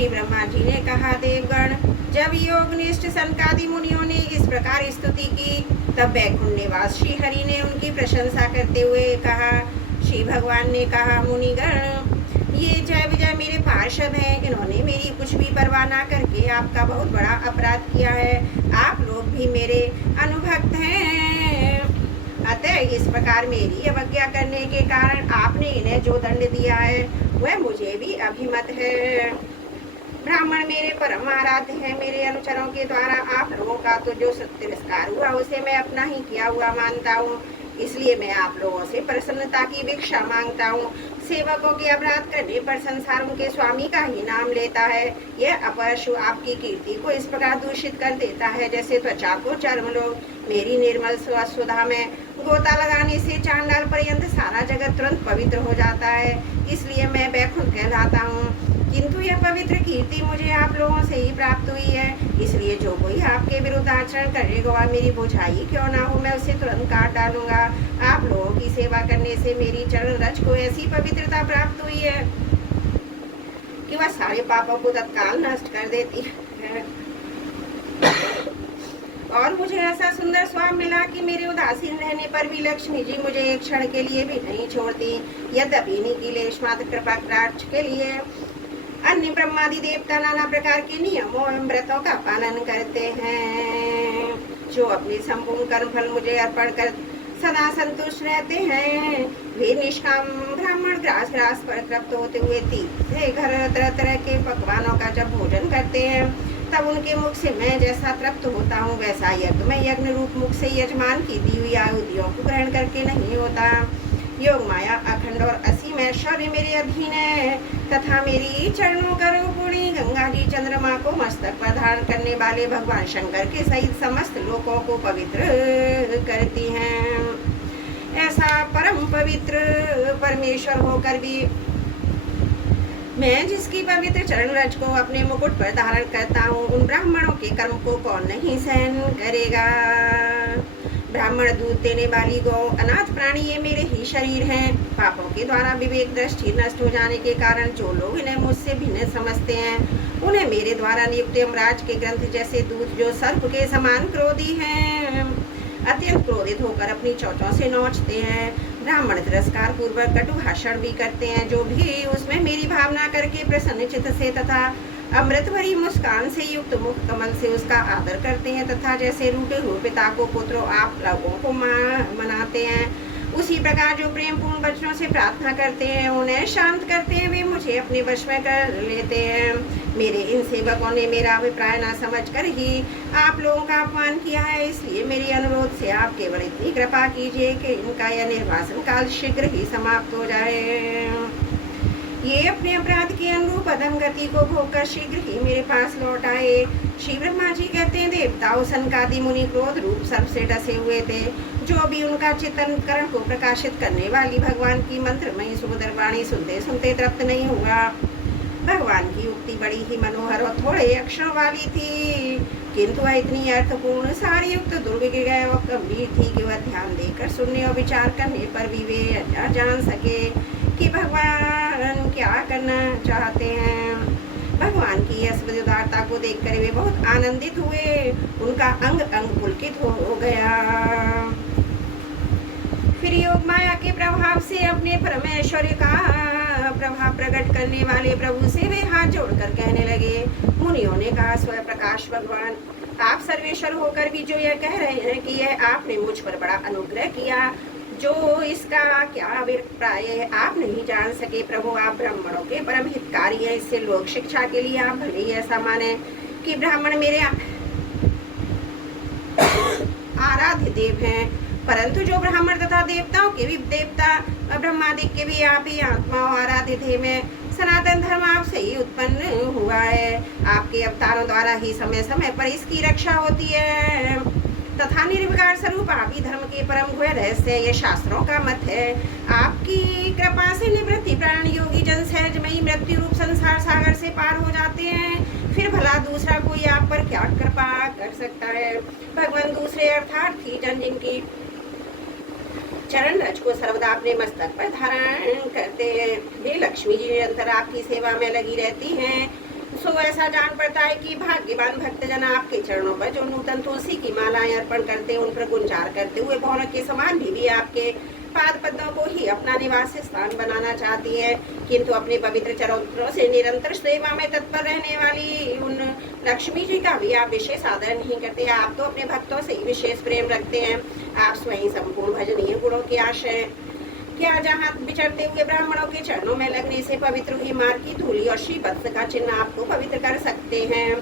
श्री ब्रह्मा जी ने कहा, देवगण, जब योगनिष्ठ सनकादि मुनियों ने इस प्रकार स्तुति की, तब वैकुंठ निवास श्री हरि ने उनकी प्रशंसा करते हुए कहा। श्री भगवान ने कहा, मुनिगण, ये जय विजय मेरे पार्षद हैं। इन्होंने मेरी कुछ भी परवाह ना करके आपका बहुत बड़ा अपराध किया है। आप लोग भी मेरे अनुभक्त हैं, अतः इस प्रकार मेरी अवज्ञा करने के कारण आपने इन्हें जो दंड दिया है वह मुझे भी अभिमत है। ब्राह्मण मेरे परम आराध्य है। मेरे अनुचरों के द्वारा आप लोगों का तो जो तिरस्कार हुआ उसे मैं अपना ही किया हुआ मानता हूँ, इसलिए मैं आप लोगों से प्रसन्नता की भिक्षा मांगता हूँ। सेवकों के अपराध करने पर संसार उनके स्वामी का ही नाम लेता है। यह अपशु आपकी कीर्ति को इस प्रकार दूषित कर देता है जैसे त्वचा को चर्म लोग। मेरी निर्मल सुधा में गोता लगाने से चांडाल पर्यंत सारा जगत तुरंत पवित्र हो जाता है, इसलिए मैं वैकुंठ कहलाता हूँ। किंतु यह पवित्र कीर्ति मुझे आप लोगों से ही प्राप्त हुई है, इसलिए जो कोई आपके विरुद्ध आचरण करेगा वह मेरी बुझाई क्यों ना हो, मैं उसे तुरंत काट डालूंगा। आप लोगों की सेवा करने से मेरी चरण रज को ऐसी पवित्रता प्राप्त हुई है कि वह सारे पापों को तत्काल नष्ट कर देती है। और मुझे ऐसा सुंदर स्वाब मिला कि मेरे उदासीन रहने पर भी लक्ष्मी जी मुझे एक क्षण के लिए भी नहीं छोड़ती। यद्यपि नीलेश मात्र कृपा कटाक्ष के लिए अन्य ब्रह्मादि देवता नाना प्रकार के नियमों एवं व्रतों का पालन करते हैं, जो अपने संपूर्ण कर्म फल मुझे अर्पण कर सदा संतुष्ट रहते हैं, वे निष्काम ब्राह्मण ग्रास ग्रास पर तृप्त होते हुए तीसरे घर तरह तरह के पकवानों का जब भोजन करते हैं, तब उनके मुख से मैं जैसा तृप्त होता हूँ वैसा यज्ञ में यज्ञ रूप मुख से यजमान की दी हुई आहुतियों को ग्रहण करके नहीं होता। योग माया अखंड और असीम ऐश्वर्य मेरे अधीन है, तथा मेरी चरणों का रूपिणी गंगा जी चंद्रमा को मस्तक पर धारण करने वाले भगवान शंकर के सहित समस्त लोकों को पवित्र करती हैं। ऐसा परम पवित्र परमेश्वर होकर भी मैं जिसकी पवित्र चरण रज को अपने मुकुट पर धारण करता हूँ, उन ब्राह्मणों के कर्म को कौन नहीं सहन करेगा। ब्राह्मण दूध देने वाली गौ अनाथ प्राणी ये मेरे ही शरीर हैं। पापों के द्वारा विवेक दृष्टि नष्ट हो जाने के कारण जो लोग इन्हें मुझसे भिन्न समझते हैं, उन्हें मेरे द्वारा नियुक्त यमराज के ग्रंथ जैसे दूध जो सर्प के समान क्रोधी हैं, अत्यंत क्रोधित होकर अपनी चोंचों से नोचते हैं। ब्राह्मण तिरस्कार पूर्वक कटु भाषण भी करते हैं, जो भी उसमें मेरी भावना करके प्रसन्न चित्त से तथा अमृत भरी मुस्कान से युक्त मुख कमल से उसका आदर करते हैं, तथा जैसे रूठे हुए पिता को पुत्रों आप लोगों को मनाते हैं, उसी प्रकार जो प्रेम पूर्ण वचनों से प्रार्थना करते हैं उन्हें शांत करते हैं, वे मुझे अपने वश में कर लेते हैं। मेरे इन सेवकों ने मेरा अभिप्राय न समझकर ही आप लोगों का अपमान किया है, इसलिए मेरी अनुरोध से आप केवल इतनी कृपा कीजिए कि इनका यह निर्वासन काल शीघ्र ही समाप्त हो जाए। ये अपने अपराध के अनुरूप अधम गति को भोगकर शीघ्र ही मेरे पास लौट आए। श्री ब्रह्मा जी कहते हैं, देवताओं सनकादि मुनि क्रोध रूप सर्प से डसे हुए थे, जो भी उनका चिंतन करण को प्रकाशित करने वाली भगवान की मंत्रमयी सुमधुर वाणी सुनते सुनते तृप्त नहीं हुआ। भगवान की उक्ति बड़ी ही मनोहर और थोड़े अक्षरों वाली थी, किंतु वह इतनी अर्थपूर्ण सारी युक्त दुर्विज्ञ और गंभीर थी कि वह ध्यान देकर सुनने और विचार करने पर भी वे न जान सके कि भगवान क्या करना चाहते हैं। भगवान की इस उदारता को देखकर वे बहुत आनंदित हुए, उनका अंग अंग पुलकित हो गया। फिर योग माया के प्रभाव से अपने परमेश्वर का प्रभाव प्रकट करने वाले प्रभु से वे हाथ जोड़कर कहने लगे, मुनियों ने कहा, स्वयं प्रकाश भगवान, आप सर्वेश्वर होकर भी जो यह कह रहे हैं कि यह आपने मुझ पर बड़ा अनुग्रह किया, जो इसका क्या अभिप्राय है आप नहीं जान सके। प्रभु, आप ब्राह्मणों के परम हितकारी हैं, इससे लोक शिक्षा के लिए आप भले ही ऐसा माने कि ब्राह्मण मेरे आराध्य देव हैं, परंतु जो ब्राह्मण तथा देवताओं के भी देवता ब्रह्मादिक के भी आप ही आत्मा और आराध्य देव में सनातन धर्म आपसे ही उत्पन्न हुआ है। आपके अवतारों द्वारा ही समय समय पर इसकी रक्षा होती है, तथा निर्विकार स्वरूप आप ही धर्म के परम गुह्य रहस्य ये शास्त्रों का मत है। आपकी कृपा से निवृत्ति प्राण योगी जन सहजमयी मृत्यु रूप संसार सागर से पार हो जाते हैं, फिर भला दूसरा कोई आप पर क्या कृपा कर सकता है। भगवान दूसरे अर्थार्थी जन जिनकी चरण रज को सर्वदा अपने मस्तक पर धारण करते हैं, वे लक्ष्मी जी निरंतर आपकी सेवा में लगी रहती हैं। सो ऐसा जान पड़ता है कि भाग्यवान भक्तजन आपके चरणों पर जो नूतन तुलसी की मालाएं अर्पण करते हैं, उन पर गुंजार करते हुए भौनक के समान भी आपके पाद पद्मों को ही अपना निवास स्थान बनाना चाहती है, किंतु अपने पवित्र चरणों से निरंतर सेवा में तत्पर रहने वाली उन लक्ष्मी जी का भी आप विशेष आदर नहीं करते। आप तो अपने भक्तों से ही विशेष प्रेम रखते हैं। आप स्वयं संपूर्ण भजनीय गुणों के आशय, क्या जहाँ विचरते हुए ब्राह्मणों के चरणों में लगने से पवित्र हुई मार की धूली और श्री वत्स का चिन्ह आपको पवित्र कर सकते हैं?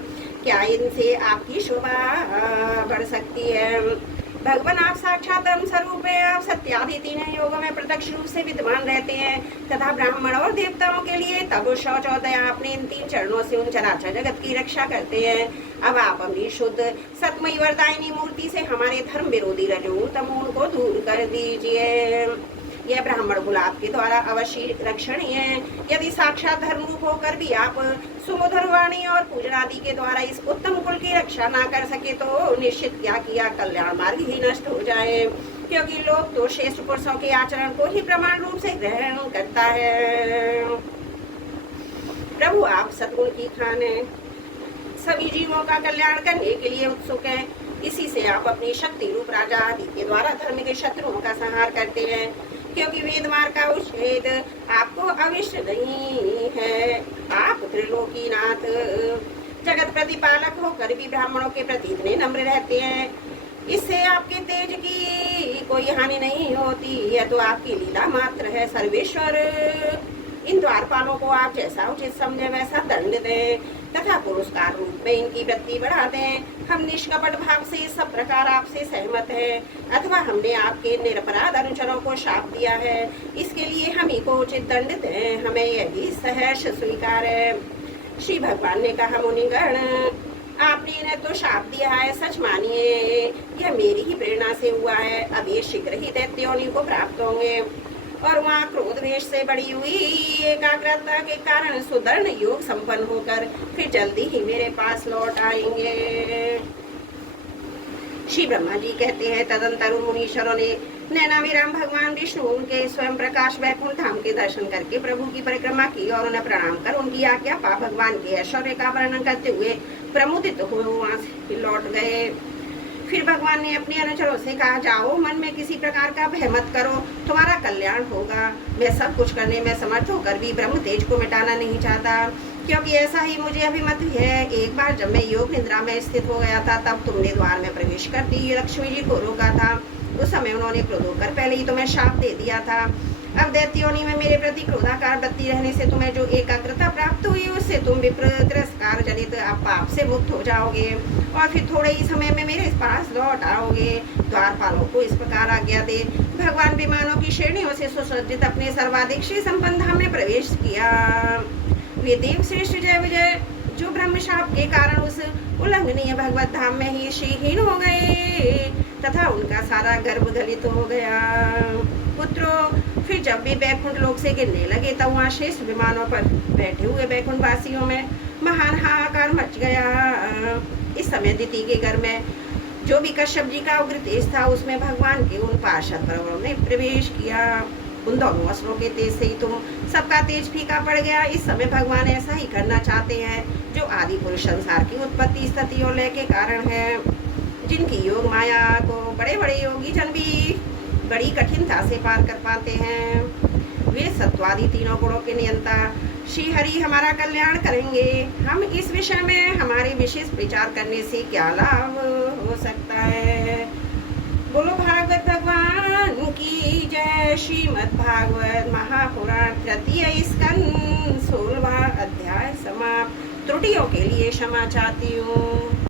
क्या इनसे आपकी शोभा बढ़ सकती है? भगवान आप साक्षात धर्म स्वरूप है। आप सत्यादि तीन योगों में प्रत्यक्ष रूप से विद्यमान रहते हैं तथा ब्राह्मण और देवताओं के लिए तब शौच और दया अपने इन तीन चरणों से उन चराचर जगत की रक्षा करते हैं। अब आप अपनी शुद्ध सतमयी वरदायिनी मूर्ति से हमारे धर्म विरोधी रजोगुण तमोगुण को दूर कर दीजिए। यह ब्राह्मण कुल आपके द्वारा अवश्य रक्षणीय है। यदि साक्षात धर्म रूप होकर भी आप सुमधुर वाणी और पूजन आदि के द्वारा इस उत्तम कुल की रक्षा ना कर सके तो निश्चित क्या किया कल्याण मार्ग ही नष्ट हो जाए, क्योंकि लोग तो श्रेष्ठ पुरुषों के आचरण को ही प्रमाण रूप से ग्रहण करता है। प्रभु आप सद्गुण की खान है, सभी जीवों का कल्याण करने के लिए उत्सुक है। इसी से आप अपनी शक्ति रूप राजा आदि के द्वारा धर्म के शत्रुओं का संहार करते हैं, क्योंकि वेद मार्ग का उच्छेद आपको अवश्य नहीं है। आप त्रिलोकीनाथ जगत प्रतिपालक होकर भी ब्राह्मणों के प्रति इतने नम्र रहते हैं, इससे आपके तेज की कोई हानि नहीं होती। यह तो आपकी लीला मात्र है। सर्वेश्वर, इन द्वारपालों को आप जैसा उचित समझे वैसा दंड दें तथा पुरस्कार रूप में इनकी वृत्ति बढ़ा दें। हम निष्कपट भाव से सब प्रकार आपसे सहमत हैं, अथवा हमने आपके निरपराध अनुचरों को शाप दिया है, इसके लिए हम ही को उचित दंड दें, हमें यह भी सहर्ष स्वीकार है। श्री भगवान ने कहा, मुनिगण आपने इन्हें तो शाप दिया है, सच मानिए यह मेरी ही प्रेरणा से हुआ है। अब ये शीघ्र ही दैत्योनि को प्राप्त होंगे और वहाँ क्रोध वेश से बड़ी हुई एकाग्रता के कारण सुदृढ़ योग संपन्न होकर फिर जल्दी ही मेरे पास लौट आएंगे। श्री ब्रह्मा जी कहते हैं, तदंतर मुनीश्वरों ने नैनाभिराम भगवान विष्णु उनके स्वयं प्रकाश वैकुंठ धाम के दर्शन करके प्रभु की परिक्रमा की और उन्हें प्रणाम कर उनकी आज्ञा पा भगवान के ऐश्वर्य का वर्णन करते हुए प्रमुदित हुए वहाँ से लौट गए। फिर भगवान ने अपने अनुचरों से कहा, जाओ, मन में किसी प्रकार का भय मत करो, तुम्हारा कल्याण होगा। मैं सब कुछ करने में समर्थ होकर भी ब्रह्म तेज को मिटाना नहीं चाहता, क्योंकि ऐसा ही मुझे अभिमत है। एक बार जब मैं योग निद्रा में स्थित हो गया था, तब तुमने द्वार में प्रवेश करती लक्ष्मी जी को रोका था। उस समय उन्होंने क्रोध होकर पहले ही तुम्हें शाप दे दिया था। अब दैत्योनि में मेरे प्रति क्रोधाकार वृत्ति रहने से तुम्हें जो एकाग्रता प्राप्त हुई, उससे तुम विप्र तिरस्कार जनित पाप से मुक्त हो जाओगे और फिर थोड़े ही समय में मेरे पास लौट आओगे। द्वारपालों को इस प्रकार आज्ञा दे। भगवान विमानों की श्रेणियों से सुसज्जित अपने सर्वाधिक श्री संपन्न धाम में प्रवेश किया। वे देव श्रेष्ठ जय विजय जो ब्रह्म शाप के कारण उस उल्लंघनीय भगवत धाम में ही श्रीहीन हो गए तथा उनका सारा गर्भ गलित हो गया। पुत्रों, फिर जब भी बैकुंठ लोक से गिरने लगे तब वहाँ शेष विमानों पर बैठे हुए बैकुंठ वासियों में महान हाहाकार मच गया। इस समय दिति के घर में जो भी कश्यप जी का उग्र तेज था, उसमें भगवान के उन पार्षद प्रवरों ने प्रवेश किया। उन दोनों अस्त्रों के तेज से ही तुम सबका तेज फीका पड़ गया। इस समय भगवान ऐसा ही करना चाहते हैं जो आदि पुरुष संसार की उत्पत्ति स्थिति और लय के कारण है, जिनकी योग माया को बड़े बड़े योगी जन भी बड़ी कठिनता से पार कर पाते हैं। वे सत्वादि तीनों गुणों के नियंता श्री हरि हमारा कल्याण करेंगे। हम इस विषय में हमारे विशेष विचार करने से क्या लाभ हो सकता है? बोलो भागवत भगवान की जय। श्रीमद् भागवत महापुराण तृतीय स्कंद 16वां अध्याय समाप्त। त्रुटियों के लिए क्षमा चाहती हूँ।